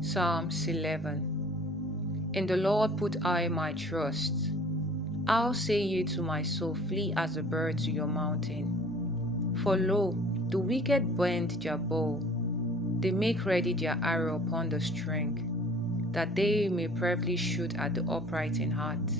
Psalms 11. In the Lord put I my trust. I'll say ye to my soul, flee as a bird to your mountain. For lo, the wicked bend their bow, they make ready their arrow upon the string, that they may privily shoot at the upright in heart.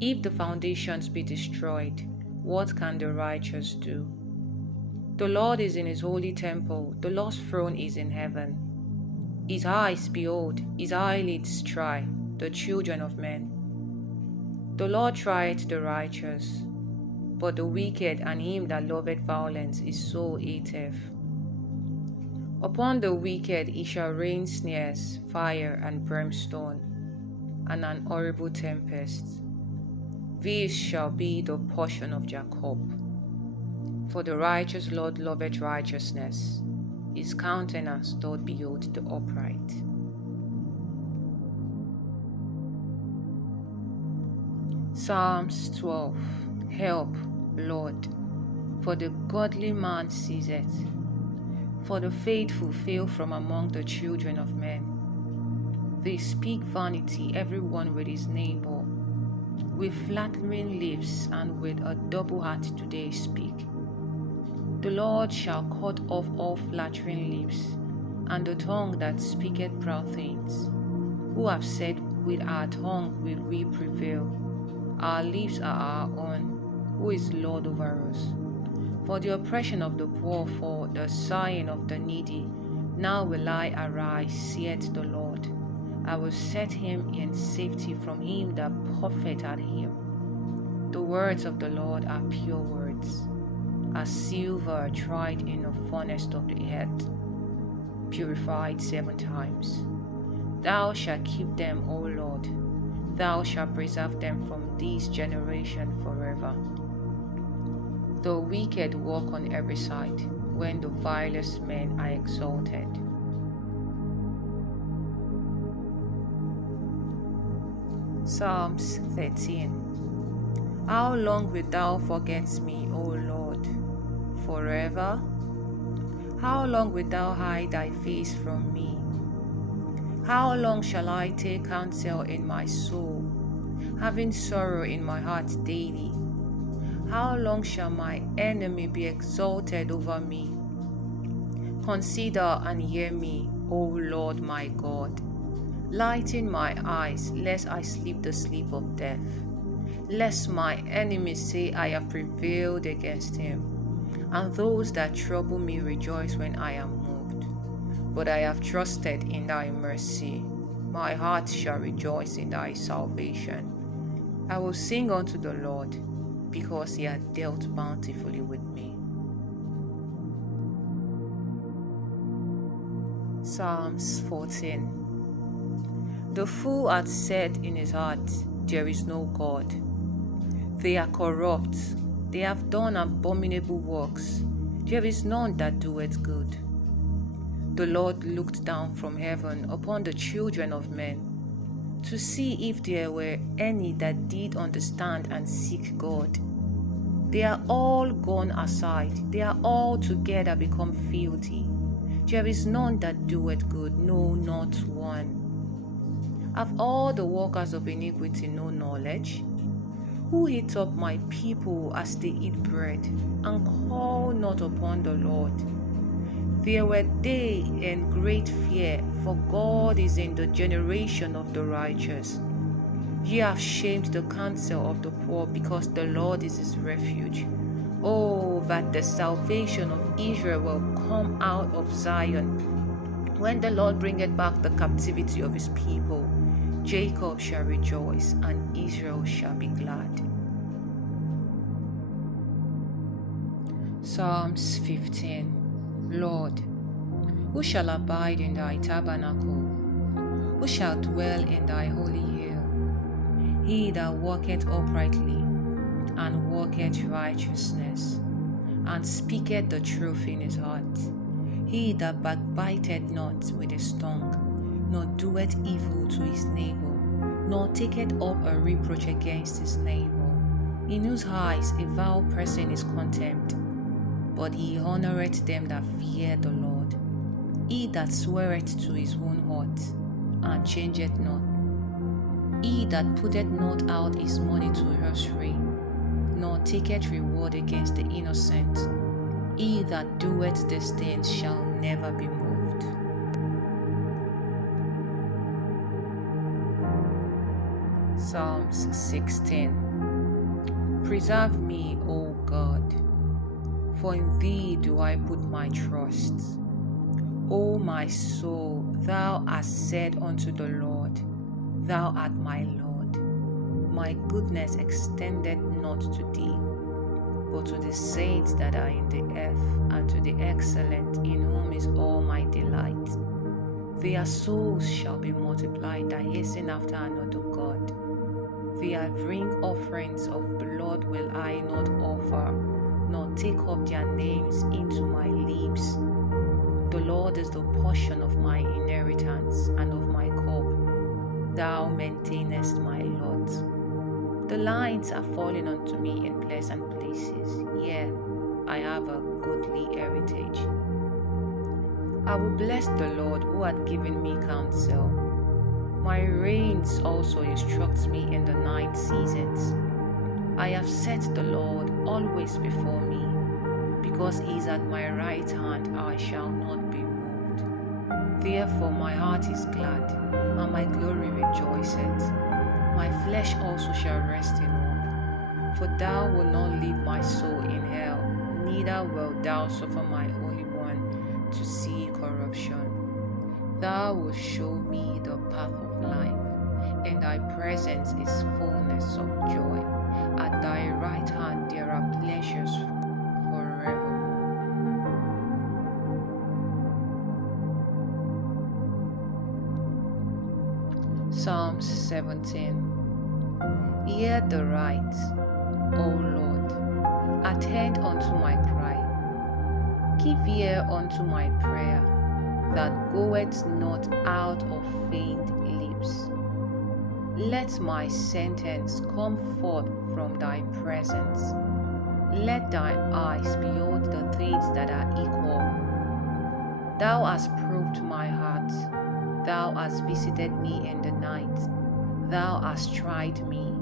If the foundations be destroyed, what can the righteous do? The Lord is in his holy temple, the Lord's throne is in heaven. His eyes behold, his eyelids try the children of men. The Lord trieth the righteous, but the wicked and him that loveth violence is so hateth. Upon the wicked he shall rain snares, fire and brimstone, and an horrible tempest. This shall be the portion of Jacob. For the righteous Lord loveth righteousness, his countenance doth behold the upright. Psalms 12. Help, Lord, for the godly man ceaseth, for the faithful fail from among the children of men. They speak vanity, every one with his neighbor. With flattering lips and with a double heart do they speak. The Lord shall cut off all flattering lips, and the tongue that speaketh proud things. Who have said, with our tongue will we prevail? Our lips are our own. Who is Lord over us? For the oppression of the poor, for the sighing of the needy, now will I arise, saith the Lord. I will set him in safety from him that puffeth at him. The words of the Lord are pure words, as silver tried in the furnace of the earth, purified 7 times. Thou shalt keep them, O Lord. Thou shalt preserve them from this generation forever. The wicked walk on every side, when the vilest men are exalted. Psalms 13. How long wilt thou forget me, O Lord? Forever? How long wilt thou hide thy face from me? How long shall I take counsel in my soul, having sorrow in my heart daily? How long shall my enemy be exalted over me? Consider and hear me, O Lord my God. Lighten my eyes, lest I sleep the sleep of death, lest my enemies say I have prevailed against him, and those that trouble me rejoice when I am moved. But I have trusted in thy mercy. My heart shall rejoice in thy salvation. I will sing unto the Lord, because he hath dealt bountifully with me. Psalms 14. The fool hath said in his heart, there is no God. They are corrupt, they have done abominable works. There is none that doeth good. The Lord looked down from heaven upon the children of men, to see if there were any that did understand and seek God. They are all gone aside, they are all together become filthy. There is none that doeth good, no, not one. Have all the workers of iniquity no knowledge? Who eat up my people as they eat bread, and call not upon the Lord? There were they in great fear, for God is in the generation of the righteous. Ye have shamed the counsel of the poor, because the Lord is his refuge. Oh, that the salvation of Israel will come out of Zion. When the Lord bringeth back the captivity of his people, Jacob shall rejoice, and Israel shall be glad. Psalms 15. Lord, who shall abide in thy tabernacle? Who shall dwell in thy holy hill? He that walketh uprightly, and walketh righteousness, and speaketh the truth in his heart. He that backbiteth not with his tongue, nor doeth evil to his neighbor, nor taketh up a reproach against his neighbor, in whose eyes a vile person is contemned, but he honoureth them that fear the Lord. He that sweareth to his own heart, and changeth not. He that putteth not out his money to usury, nor taketh reward against the innocent. He that doeth these things shall never be moved. Psalms 16. Preserve me, O God, for in thee do I put my trust. O my soul, thou hast said unto the Lord, Thou art my Lord. My goodness extended not to thee, but to the saints that are in the earth, and to the excellent, in whom is all my delight. Their souls shall be multiplied that hasten after another God. Their drink offerings of blood will I not offer, nor take up their names into my lips. The Lord is the portion of my inheritance and of my cup. Thou maintainest my lot. The lines are falling unto me in pleasant places. Yea, I have a goodly heritage. I will bless the Lord who hath given me counsel. My reins also instructs me in the night seasons. I have set the Lord always before me. Because he is at my right hand, I shall not be moved. Therefore my heart is glad, and my glory rejoiceth. My flesh also shall rest in hope. For thou wilt not leave my soul in hell, neither wilt thou suffer my Holy One to see corruption. Thou wilt show me the path of life. In thy presence is fullness of joy. At thy right hand there are pleasures forevermore. Psalms 17. Hear the right, O Lord, attend unto my cry. Give ear unto my prayer, that goeth not out of feigned lips. Let my sentence come forth from thy presence. Let thine eyes behold the things that are equal. Thou hast proved my heart. Thou hast visited me in the night. Thou hast tried me,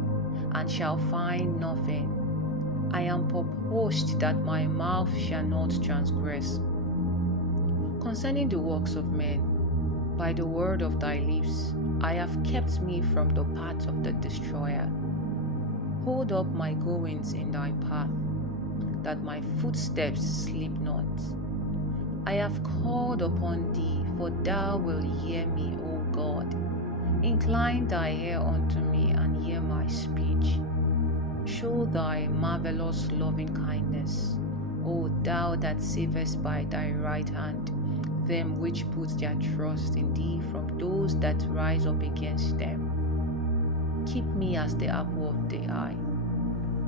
and shalt find nothing. I am purposed that my mouth shall not transgress. Concerning the works of men, by the word of thy lips, I have kept me from the path of the destroyer. Hold up my goings in thy path, that my footsteps slip not. I have called upon thee, for thou wilt hear me, O God. Incline thy ear unto me, and hear my speech. Show thy marvelous loving kindness, O thou that savest by thy right hand them which put their trust in thee from those that rise up against them. Keep me as the apple of the eye.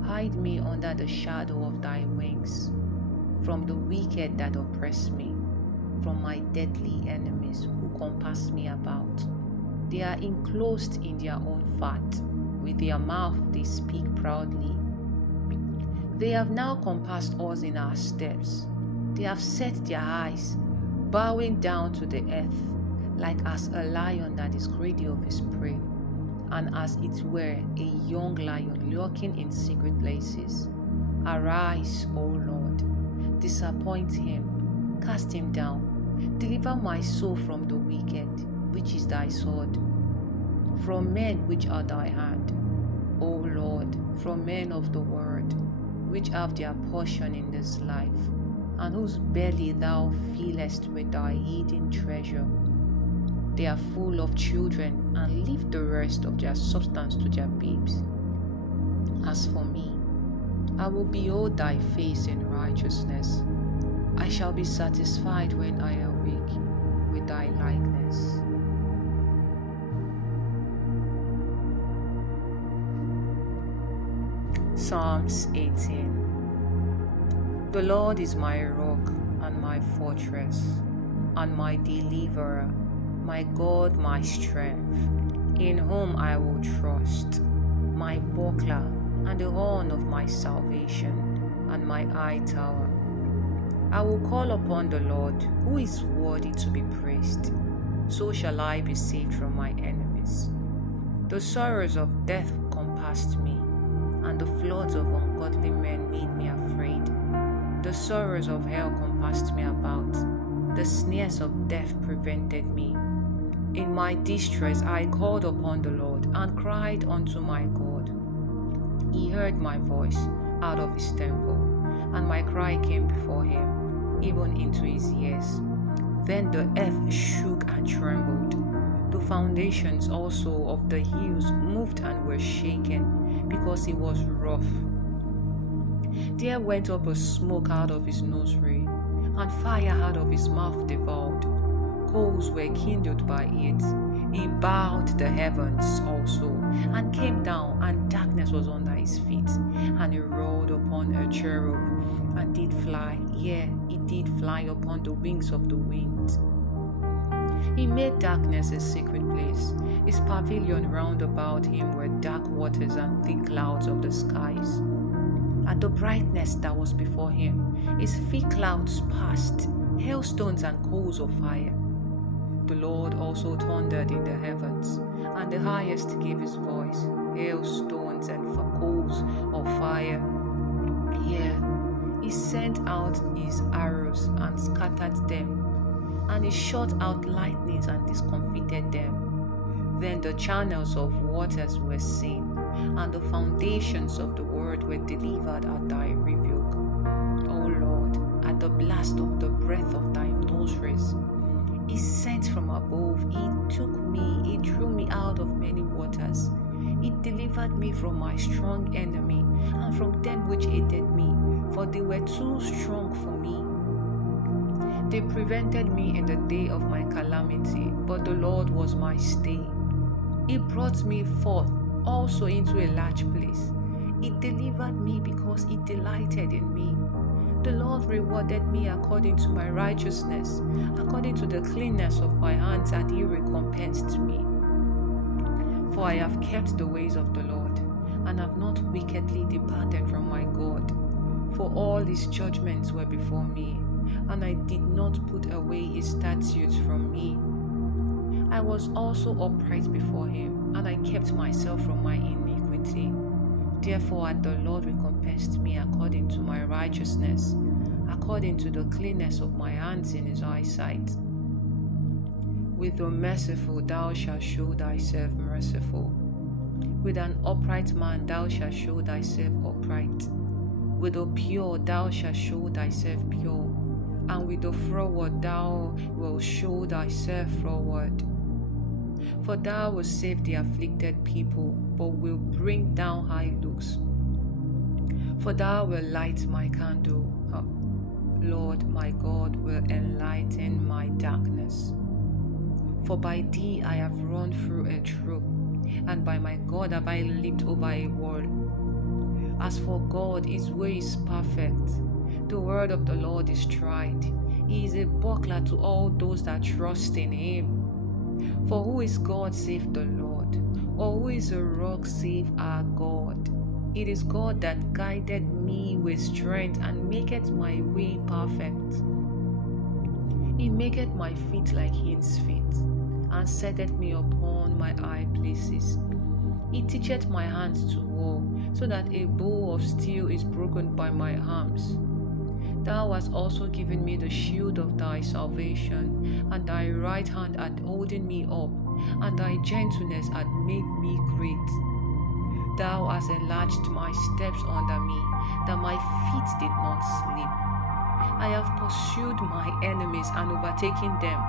Hide me under the shadow of thy wings, from the wicked that oppress me, from my deadly enemies who compass me about. They are enclosed in their own fat, with their mouth they speak proudly. They have now compassed us in our steps. They have set their eyes, bowing down to the earth, like as a lion that is greedy of his prey, and as it were a young lion lurking in secret places. Arise, O Lord, disappoint him, cast him down, deliver my soul from the wicked, which is thy sword, from men which are thy hand, O Lord, from men of the world, which have their portion in this life, and whose belly thou fillest with thy hidden treasure. They are full of children, and leave the rest of their substance to their babes. As for me, I will behold thy face in righteousness. I shall be satisfied when I awake with thy likeness. Psalms 18. The Lord is my rock and my fortress, and my deliverer, my God, my strength, in whom I will trust, my buckler and the horn of my salvation, and my high tower. I will call upon the Lord, who is worthy to be praised. So shall I be saved from my enemies. The sorrows of death compassed me, and the floods of ungodly men made me afraid. The sorrows of hell compassed me about. The snares of death prevented me. In my distress I called upon the Lord, and cried unto my God. He heard my voice out of his temple, and my cry came before him, even into his ears. Then the earth shook and trembled. The foundations also of the hills moved and were shaken, because he was wroth. There went up a smoke out of his nostril, and fire out of his mouth devoured. Coals were kindled by it. He bowed the heavens also, and came down, and darkness was under his feet. And he rode upon a cherub, and did fly. Yea, he did fly upon the wings of the wind. He made darkness a secret place. His pavilion round about him were dark waters and thick clouds of the skies. At the brightness that was before him, his thick clouds passed, hailstones and coals of fire. The Lord also thundered in the heavens, and the highest gave his voice, hailstones and coals of fire. Yea, he sent out his arrows and scattered them, and he shot out lightnings and discomfited them. Then the channels of waters were seen, and the foundations of the world were delivered at thy rebuke. O Lord, at the blast of the breath of thy nostrils, he sent from above, he took me, he drew me out of many waters. He delivered me from my strong enemy, and from them which hated me, for they were too strong for me. They prevented me in the day of my calamity, but the Lord was my stay. He brought me forth also into a large place. He delivered me because he delighted in me. The Lord rewarded me according to my righteousness, according to the cleanness of my hands, and he recompensed me. For I have kept the ways of the Lord, and have not wickedly departed from my God. For all his judgments were before me, and I did not put away his statutes from me. I was also upright before him, and I kept myself from my iniquity. Therefore hath the Lord recompensed me according to my righteousness, according to the cleanness of my hands in his eyesight. With the merciful thou shalt show thyself merciful. With an upright man thou shalt show thyself upright. With the pure thou shalt show thyself pure, and with the froward thou wilt show thyself froward. For thou wilt save the afflicted people, but wilt bring down high looks. For thou wilt light my candle, Lord my God will enlighten my darkness. For by thee I have run through a troop, and by my God have I leaped over a wall. As for God, his way is perfect. The word of the Lord is tried. He is a buckler to all those that trust in him. For who is God save the Lord? Or who is a rock save our God? It is God that guided me with strength, and maketh my way perfect. He maketh my feet like hinds' feet, and setteth me upon my high places. He teacheth my hands to war, so that a bow of steel is broken by my arms. Thou hast also given me the shield of thy salvation, and thy right hand hath holden me up, and thy gentleness hath made me great. Thou hast enlarged my steps under me, that my feet did not slip. I have pursued my enemies and overtaken them,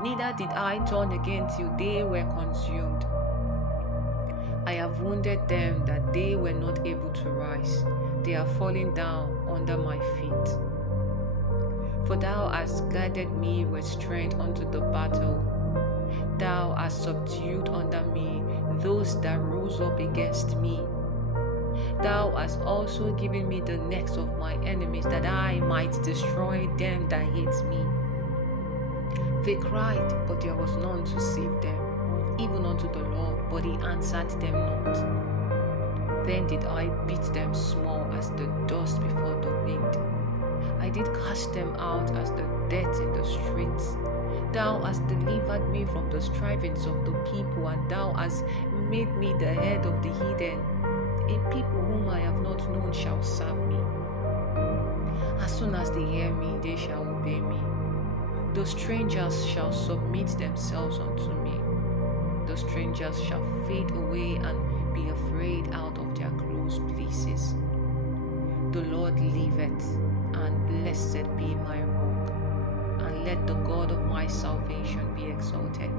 neither did I turn again till they were consumed. I have wounded them that they were not able to rise. They are falling down under my feet. For thou hast guided me with strength unto the battle. Thou hast subdued under me those that rose up against me. Thou hast also given me the necks of my enemies, that I might destroy them that hate me. They cried, but there was none to save them, even unto the Lord, but he answered them not. Then did I beat them small as the dust before the wind. I did cast them out as the dead in the streets. Thou hast delivered me from the strivings of the people, and thou hast made me the head of the heathen. A people whom I have not known shall serve me. As soon as they hear me, they shall obey me. The strangers shall submit themselves unto me. The strangers shall fade away and be afraid out of their close places. The Lord liveth, and blessed be my rock, and let the God of my salvation be exalted.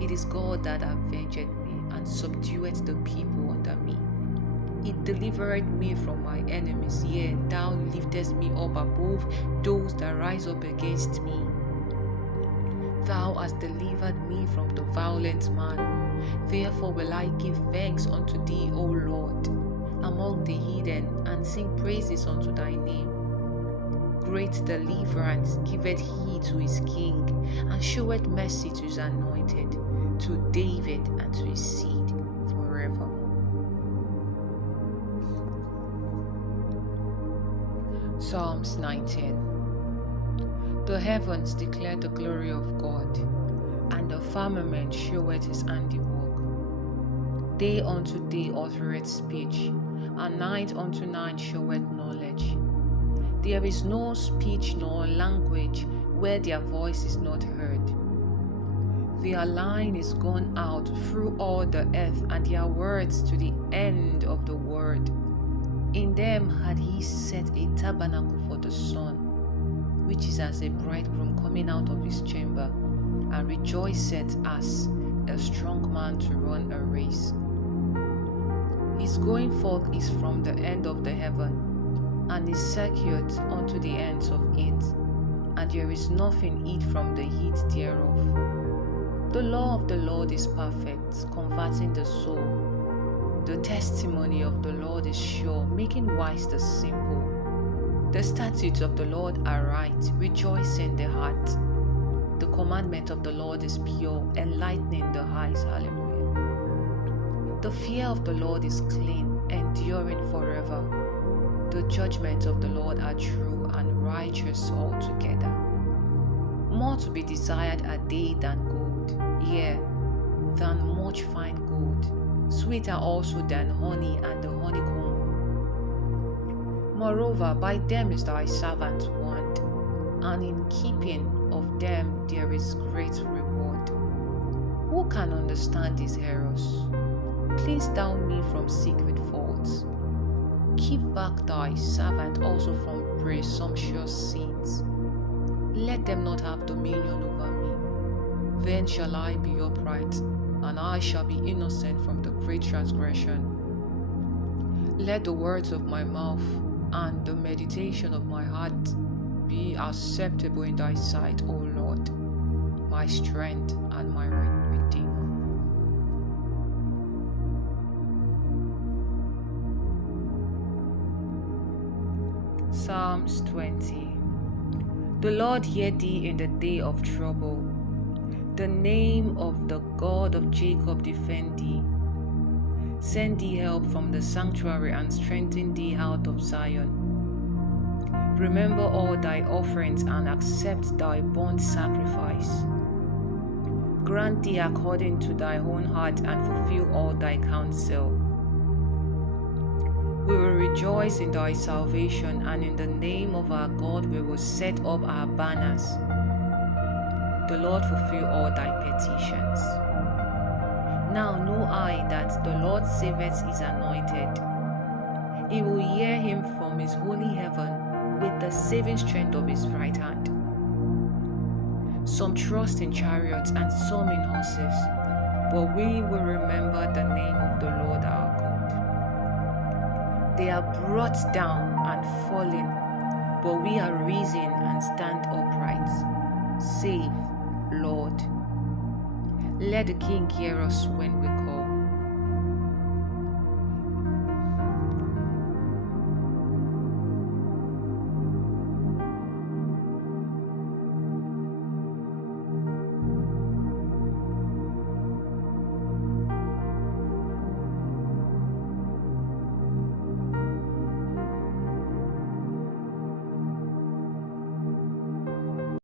It is God that avengeth me, and subdueth the people under me. He delivered me from my enemies, yea, thou liftest me up above those that rise up against me. Thou hast delivered me from the violent man. Therefore will I give thanks unto thee, O Lord, among the heathen, and sing praises unto thy name. Great deliverance giveth he to his king, and showeth mercy to his anointed, to David and to his seed forever. Psalms 19. The heavens declare the glory of God, and the firmament showeth his handiwork. Day unto day uttereth speech, and night unto night showeth knowledge. There is no speech nor language where their voice is not heard. Their line is gone out through all the earth, and their words to the end of the world. In them had he set a tabernacle for the sun, which is as a bridegroom coming out of his chamber, and rejoiceth as a strong man to run a race. His going forth is from the end of the heaven, and his circuit unto the ends of it, and there is nothing hid from the heat thereof. The law of the Lord is perfect, converting the soul. The testimony of the Lord is sure, making wise the simple. The statutes of the Lord are right, rejoicing the heart. The commandment of the Lord is pure, enlightening the eyes. Hallelujah. The fear of the Lord is clean, enduring forever. The judgments of the Lord are true and righteous altogether. More to be desired are they than gold, yea, than much fine gold, sweeter also than honey and the honeycomb. Moreover, by them is thy servant warned, and in keeping of them there is great reward. Who can understand these errors? Cleanse thou me from secret faults. Keep back thy servant also from presumptuous sins. Let them not have dominion over me. Then shall I be upright, and I shall be innocent from the great transgression. Let the words of my mouth and the meditation of my heart be acceptable in thy sight, O Lord, my strength and my redeemer. Psalms 20. The Lord hear thee in the day of trouble. The name of the God of Jacob defend thee. Send thee help from the sanctuary and strengthen thee out of Zion. Remember all thy offerings and accept thy burnt sacrifice. Grant thee according to thy own heart and fulfill all thy counsel. We will rejoice in thy salvation, and in the name of our God we will set up our banners. The Lord fulfill all thy petitions. Now know I that the Lord saveth his anointed. He will hear him from his holy heaven with the saving strength of his right hand. Some trust in chariots and some in horses, but we will remember the name of the Lord our God. They are brought down and fallen, but we are risen and stand upright. Save, Lord. Let the King hear us when we call.